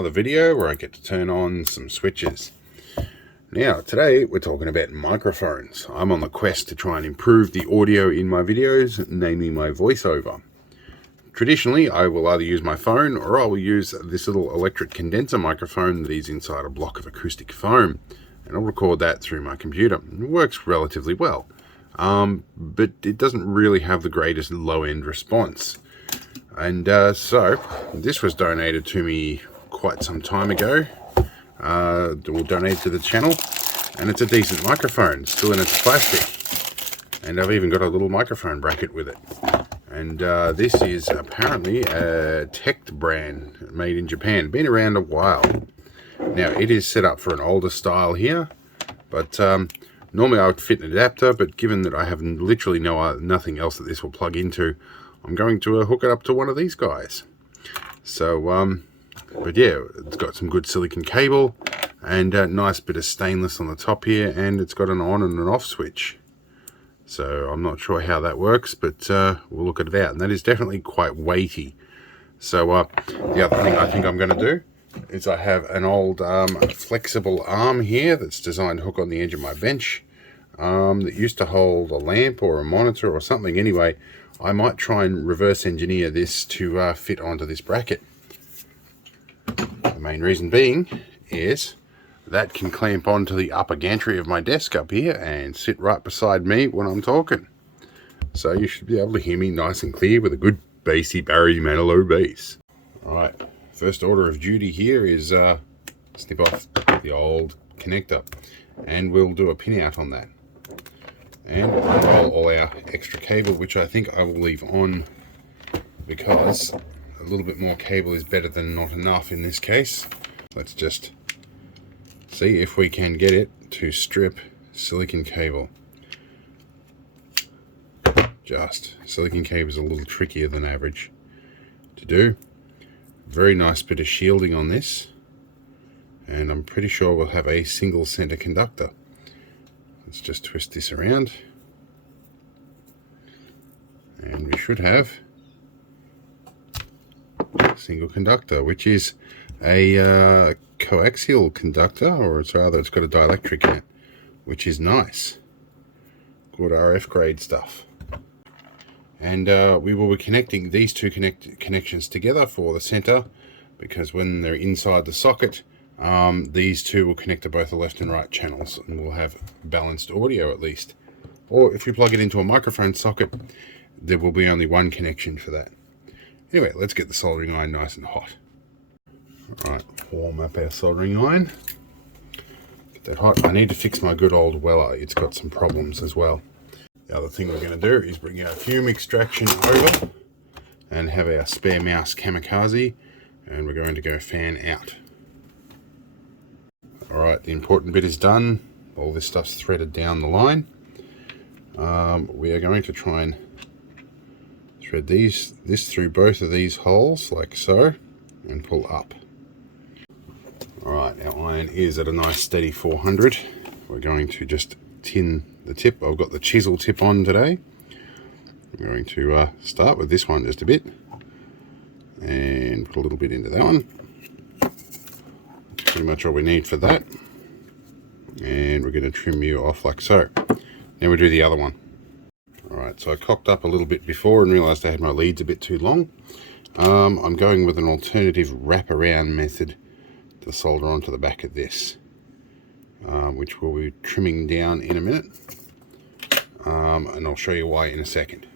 another video where I get to turn on some switches. Now, today we're talking about microphones. I'm on the quest to try and improve the audio in my videos, namely my voiceover. Traditionally, I will either use my phone or I will use this little electric condenser microphone that is inside a block of acoustic foam. And I'll record that through my computer. It works relatively well, but it doesn't really have the greatest low-end response. And so this was donated to me quite some time ago, or donated to the channel, and it's a decent microphone, still in its plastic, and I've even got a little microphone bracket with it. And this is apparently a Tech brand made in Japan, been around a while. Now it is set up for an older style here, but normally I would fit an adapter, but given that I have literally nothing else that this will plug into, I'm going to hook it up to one of these guys. So, but yeah, it's got some good silicon cable and a nice bit of stainless on the top here, and it's got an on and an off switch. So I'm not sure how that works, but we'll look at it out. And that is definitely quite weighty. So the other thing I think I'm going to do is I have an old flexible arm here that's designed to hook on the edge of my bench that used to hold a lamp or a monitor or something. Anyway, I might try and reverse engineer this to fit onto this bracket. The main reason being is that can clamp onto the upper gantry of my desk up here and sit right beside me when I'm talking. So you should be able to hear me nice and clear with a good bassy Barry Manilow bass. Alright, first order of duty here is snip off the old connector, and we'll do a pin out on that. And unroll all our extra cable, which I think I will leave on because a little bit more cable is better than not enough in this case. Let's just see if we can get it to strip silicon cable. Silicon cable is a little trickier than average to do. Very nice bit of shielding on this, and I'm pretty sure we'll have a single center conductor. Let's just twist this around, and we should have a single conductor, which is a coaxial conductor, or it's rather, it's got a dielectric in it, which is nice. Good RF grade stuff. And we will be connecting these two connections together for the center, because when they're inside the socket, these two will connect to both the left and right channels, and we'll have balanced audio at least. Or if we plug it into a microphone socket, there will be only one connection for that. Anyway, let's get the soldering iron nice and hot. Alright, warm up our soldering iron. Get that hot. I need to fix my good old Weller. It's got some problems as well. The other thing we're going to do is bring our fume extraction over and have our spare mouse kamikaze, and we're going to go fan out. Alright, the important bit is done. All this stuff's threaded down the line. We are going to try and thread this through both of these holes like so, and pull up. Alright, our iron is at a nice steady 400. We're going to just tin the tip. I've got the chisel tip on today. I'm going to start with this one just a bit and put a little bit into that one. Pretty much all we need for that, and we're going to trim you off like so. Now we do the other one. Alright, so I cocked up a little bit before and realized I had my leads a bit too long. I'm going with an alternative wraparound method to solder onto the back of this, which we'll be trimming down in a minute, and I'll show you why in a second.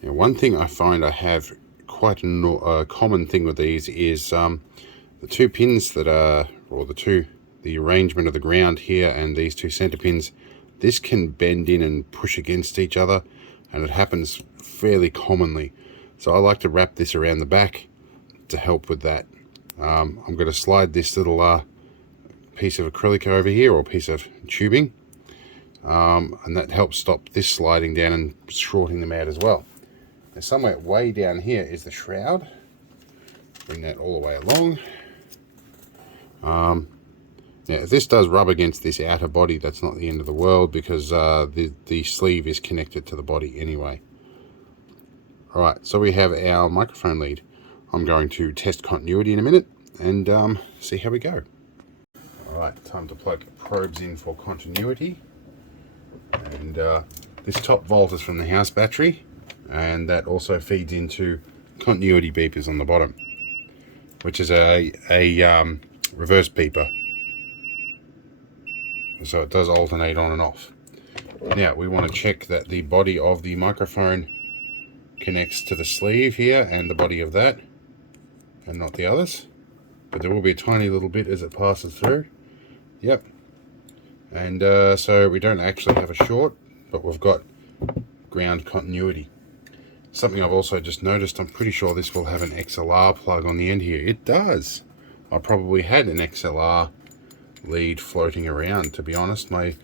Now, one thing I find I have quite a common thing with these is the two pins that are, or the arrangement of the ground here and these two center pins, this can bend in and push against each other, and it happens fairly commonly. So I like to wrap this around the back to help with that. I'm going to slide this little piece of acrylic over here, or piece of tubing, and that helps stop this sliding down and shorting them out as well. Now, somewhere way down here is the shroud. Bring that all the way along. Now, if this does rub against this outer body, that's not the end of the world, because the sleeve is connected to the body anyway. Alright, so we have our microphone lead. I'm going to test continuity in a minute, and see how we go. Alright, time to plug probes in for continuity. And this top volt is from the house battery, and that also feeds into continuity beepers on the bottom, which is a reverse beeper. So it does alternate on and off. Now we want to check that the body of the microphone connects to the sleeve here and the body of that, and not the others. But there will be a tiny little bit as it passes through. Yep. And so we don't actually have a short, but we've got ground continuity. Something I've also just noticed, I'm pretty sure this will have an XLR plug on the end here. It does. I probably had an XLR lead floating around, to be honest. My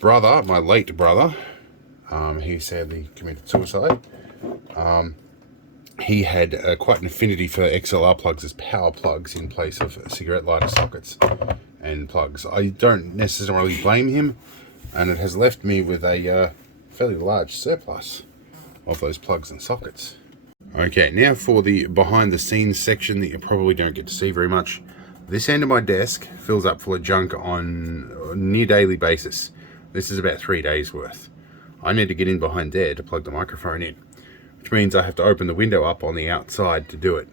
brother, my late brother, he sadly committed suicide. He had quite an affinity for XLR plugs as power plugs in place of cigarette lighter sockets and plugs. I don't necessarily blame him, and it has left me with a fairly large surplus of those plugs and sockets. Okay, now for the behind the scenes section that you probably don't get to see very much. This end of my desk fills up full of junk on a near daily basis. This is about 3 days worth. I need to get in behind there to plug the microphone in, which means I have to open the window up on the outside to do it.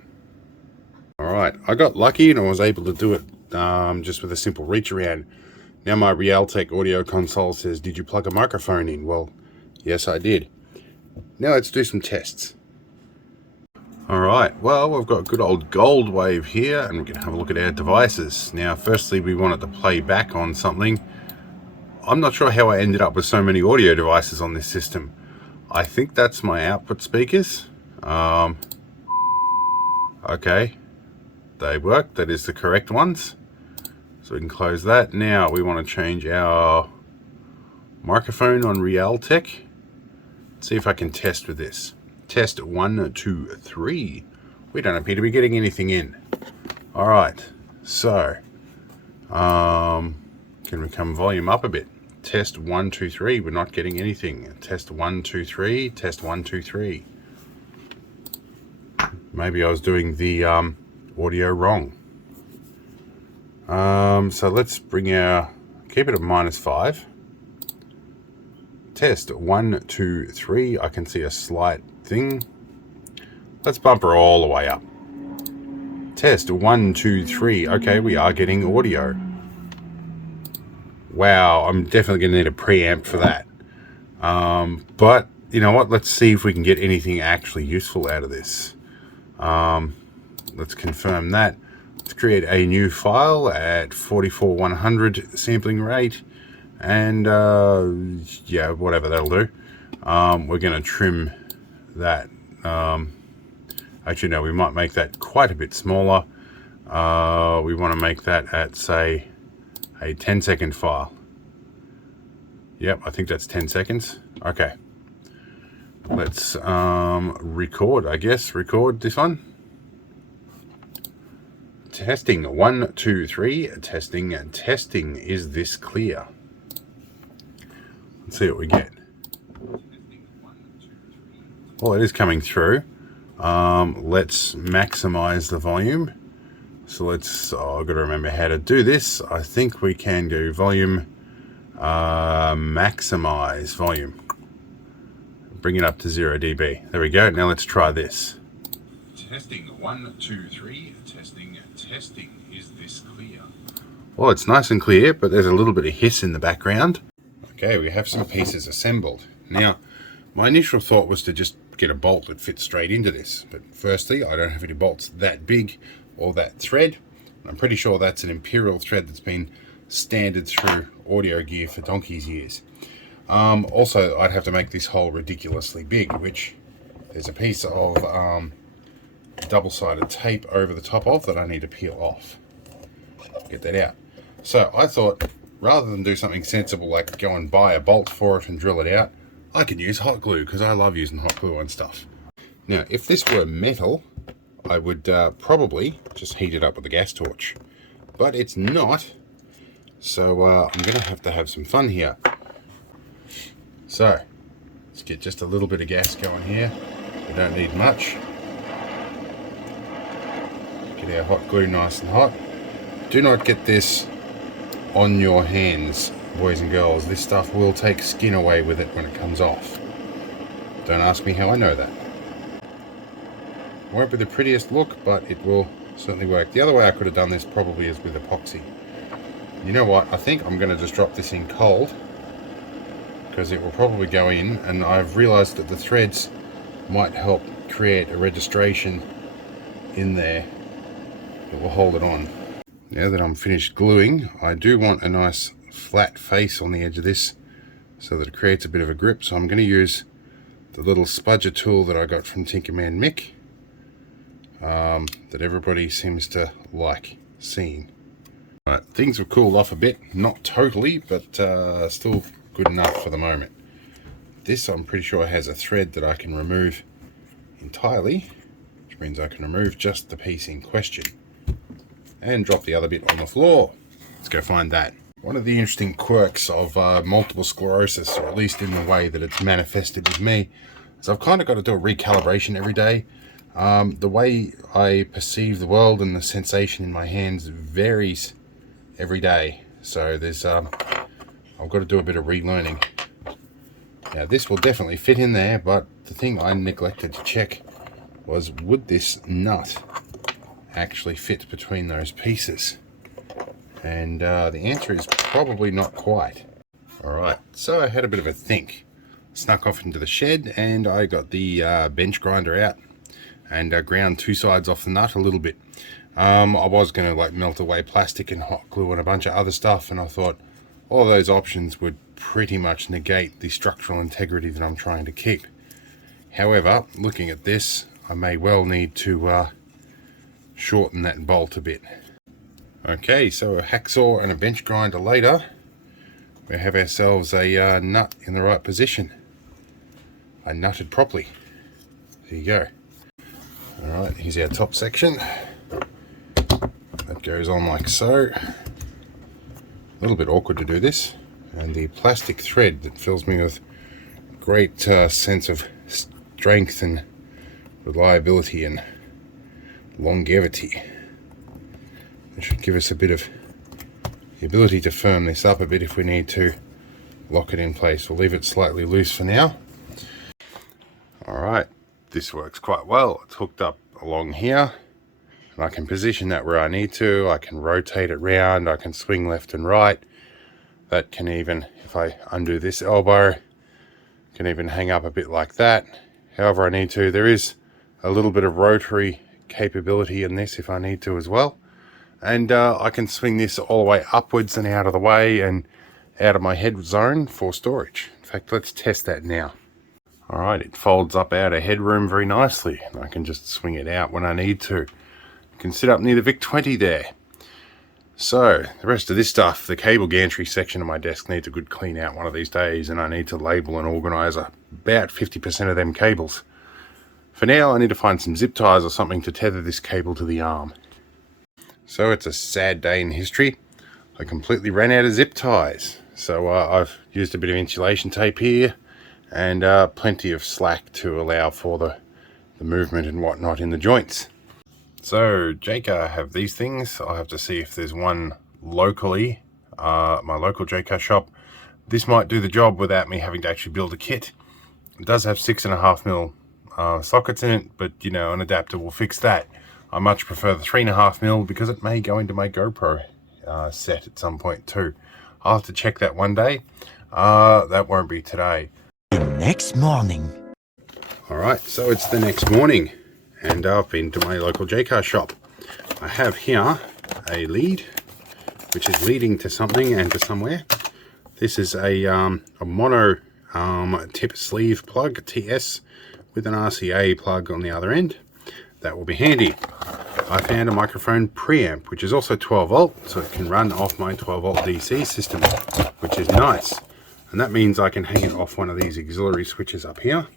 Alright, I got lucky and I was able to do it just with a simple reach around. Now my Realtek audio console says, did you plug a microphone in? Well, yes I did. Now let's do some tests. Alright, well we've got good old Gold Wave here, and we can have a look at our devices. Now firstly we want it to play back on something. I'm not sure how I ended up with so many audio devices on this system. I think that's my output speakers. Okay, they work, that is the correct ones. So we can close that. Now we want to change our microphone on Realtek. Let's see if I can test with this. Test 1, 2, 3. We don't appear to be getting anything in. Alright, so can we come volume up a bit? Test 1, 2, 3. We're not getting anything. Test 1, 2, 3. Test 1, 2, 3. Maybe I was doing the audio wrong. So let's bring keep it at -5. Test 1, 2, 3. I can see a slight thing. Let's bump her all the way up. Test 1, 2, 3. Okay, we are getting audio. Wow, I'm definitely going to need a preamp for that. But you know what? Let's see if we can get anything actually useful out of this. Let's confirm that. Let's create a new file at 44100 sampling rate, and yeah, whatever that'll do. We're going to trim that. Actually, no, we might make that quite a bit smaller. We want to make that at, say, a 10-second file. Yep, I think that's 10 seconds. Okay. Let's record, I guess. Record this one. Testing 1, 2, 3. Testing. Is this clear? Let's see what we get. Well, it is coming through. Let's maximize the volume. So let's, I've got to remember how to do this. I think we can do volume, maximize volume. Bring it up to 0 dB. There we go. Now let's try this. Testing 1, 2, 3. Testing. Is this clear? Well, it's nice and clear, but there's a little bit of hiss in the background. Okay, we have some pieces assembled. Now, my initial thought was to just get a bolt that fits straight into this. But firstly, I don't have any bolts that big or that thread. I'm pretty sure that's an Imperial thread that's been standard through audio gear for donkey's years. Also, I'd have to make this hole ridiculously big, which there's a piece of double-sided tape over the top of that I need to peel off. Get that out. So I thought, rather than do something sensible like go and buy a bolt for it and drill it out, I could use hot glue, because I love using hot glue on stuff. Now, if this were metal, I would probably just heat it up with a gas torch. But it's not, so I'm going to have some fun here. So, let's get just a little bit of gas going here. We don't need much. Get our hot glue nice and hot. Do not get this on your hands, boys and girls. This stuff will take skin away with it when it comes off. Don't ask me how I know that. Won't be the prettiest look, but it will certainly work. The other way I could have done this probably is with epoxy. You know what? I think I'm going to just drop this in cold, because it will probably go in, and I've realized that the threads might help create a registration in there that will hold it on. Now that I'm finished gluing, I do want a nice flat face on the edge of this so that it creates a bit of a grip. So I'm going to use the little spudger tool that I got from Tinkerman Mick, that everybody seems to like seeing. Right, things have cooled off a bit, not totally, but still good enough for the moment. This, I'm pretty sure, has a thread that I can remove entirely, which means I can remove just the piece in question and drop the other bit on the floor. Let's go find that. One of the interesting quirks of multiple sclerosis, or at least in the way that it's manifested with me, is I've kind of got to do a recalibration every day. The way I perceive the world and the sensation in my hands varies every day. So there's I've got to do a bit of relearning. Now this will definitely fit in there, but the thing I neglected to check was, would this nut actually fit between those pieces? And the answer is probably not quite. Alright, so I had a bit of a think. Snuck off into the shed and I got the bench grinder out and ground two sides off the nut a little bit. I was going to like melt away plastic and hot glue and a bunch of other stuff, and I thought all those options would pretty much negate the structural integrity that I'm trying to keep. However, looking at this, I may well need to shorten that bolt a bit. Okay, so a hacksaw and a bench grinder later, we have ourselves a nut in the right position. I nutted properly. There you go. Alright, here's our top section. That goes on like so. A little bit awkward to do this, and the plastic thread that fills me with great sense of strength and reliability and longevity. It should give us a bit of the ability to firm this up a bit if we need to lock it in place. We'll leave it slightly loose for now. Alright, this works quite well. It's hooked up along here, and I can position that where I need to. I can rotate it round, I can swing left and right. That can even, if I undo this elbow, can even hang up a bit like that. However I need to. There is a little bit of rotary capability in this if I need to as well. And I can swing this all the way upwards and out of the way and out of my head zone for storage. In fact, let's test that now. Alright, it folds up out of headroom very nicely, and I can just swing it out when I need to. I can sit up near the VIC-20 there. So, the rest of this stuff, the cable gantry section of my desk needs a good clean out one of these days, and I need to label and organise about 50% of them cables. For now, I need to find some zip ties or something to tether this cable to the arm. So it's a sad day in history. I completely ran out of zip ties. So I've used a bit of insulation tape here and plenty of slack to allow for the movement and whatnot in the joints. So JCar have these things. I'll have to see if there's one locally, my local JCar shop. This might do the job without me having to actually build a kit. It does have 6.5mm sockets in it, but you know, an adapter will fix that. I much prefer the 3.5mm because it may go into my GoPro set at some point too. I'll have to check that one day. That won't be today. The next morning. Alright, so it's the next morning and I've been to my local JCar shop. I have here a lead which is leading to something and to somewhere. This is a mono tip sleeve plug, TS, with an RCA plug on the other end. That will be handy. I found a microphone preamp, which is also 12 volt, so it can run off my 12 volt DC system, which is nice. And that means I can hang it off one of these auxiliary switches up here.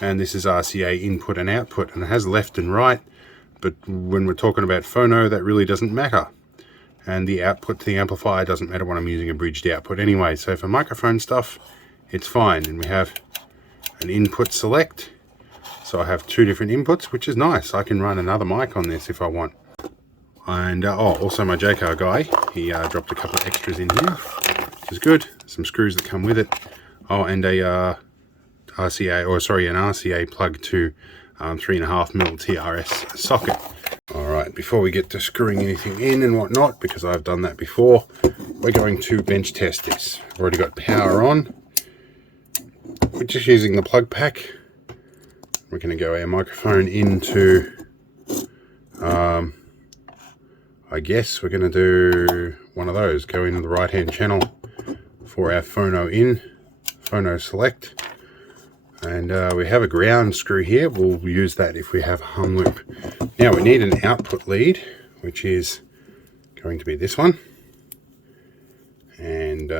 And this is RCA input and output, and it has left and right, but when we're talking about phono, that really doesn't matter. And the output to the amplifier doesn't matter when I'm using a bridged output anyway. So for microphone stuff, it's fine. And we have an input select. So I have two different inputs, which is nice. I can run another mic on this if I want. And also my JCar guy, he dropped a couple of extras in here, which is good. Some screws that come with it. Oh, and a an RCA plug to 3.5mm TRS socket. All right, before we get to screwing anything in and whatnot, because I've done that before, we're going to bench test this. I've already got power on. We're just using the plug pack. We're going to go our microphone into, I guess we're going to do one of those, go into the right hand channel for our phono in, phono select. And we have a ground screw here. We'll use that if we have a hum loop. Now we need an output lead, which is going to be this one. And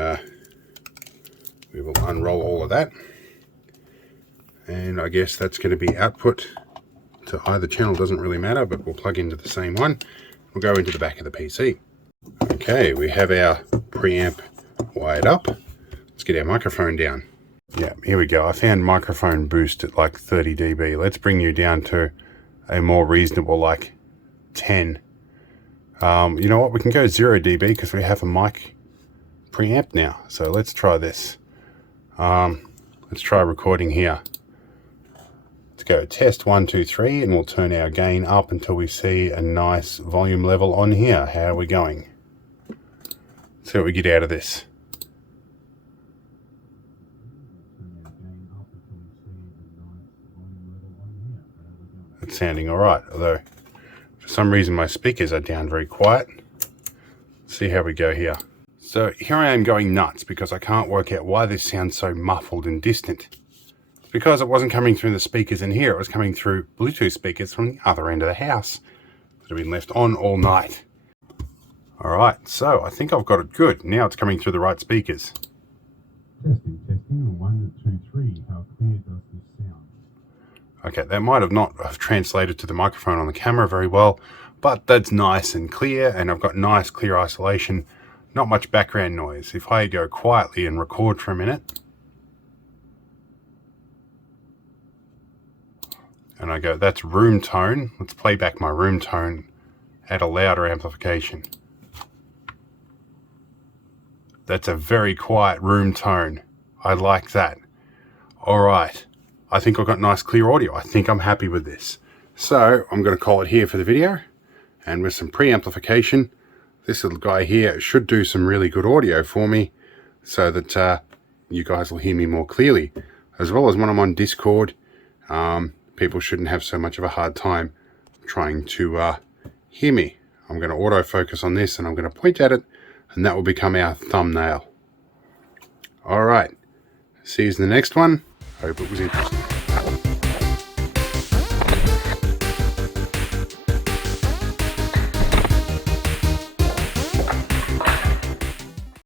we will unroll all of that. And I guess that's going to be output to either channel, doesn't really matter, but we'll plug into the same one. We'll go into the back of the PC. Okay, we have our preamp wired up. Let's get our microphone down. Yeah, here we go. I found microphone boost at like 30 dB. Let's bring you down to a more reasonable, like 10. You know what? We can go 0 dB because we have a mic preamp now. So let's try this. Let's try recording here. Let's go test 1, 2, 3, and we'll turn our gain up until we see a nice volume level on here. How are we going? Let's see what we get out of this. It's sounding alright, although for some reason my speakers are down very quiet. Let's see how we go here. So here I am going nuts because I can't work out why this sounds so muffled and distant. It's because it wasn't coming through the speakers in here, it was coming through Bluetooth speakers from the other end of the house that have been left on all night. Alright, so I think I've got it good. Now it's coming through the right speakers. Testing, 1, 2, 3. How clear does this sound? Okay, that might have not have translated to the microphone on the camera very well, but that's nice and clear, and I've got nice clear isolation, not much background noise. If I go quietly and record for a minute, and I go, that's room tone. Let's play back my room tone at a louder amplification. That's a very quiet room tone. I like that. All right. I think I've got nice clear audio. I think I'm happy with this. So I'm going to call it here for the video. And with some preamplification, this little guy here should do some really good audio for me so that you guys will hear me more clearly. As well as when I'm on Discord, people shouldn't have so much of a hard time trying to hear me. I'm going to autofocus on this and I'm going to point at it, and that will become our thumbnail. All right. See you in the next one. Hope it was interesting.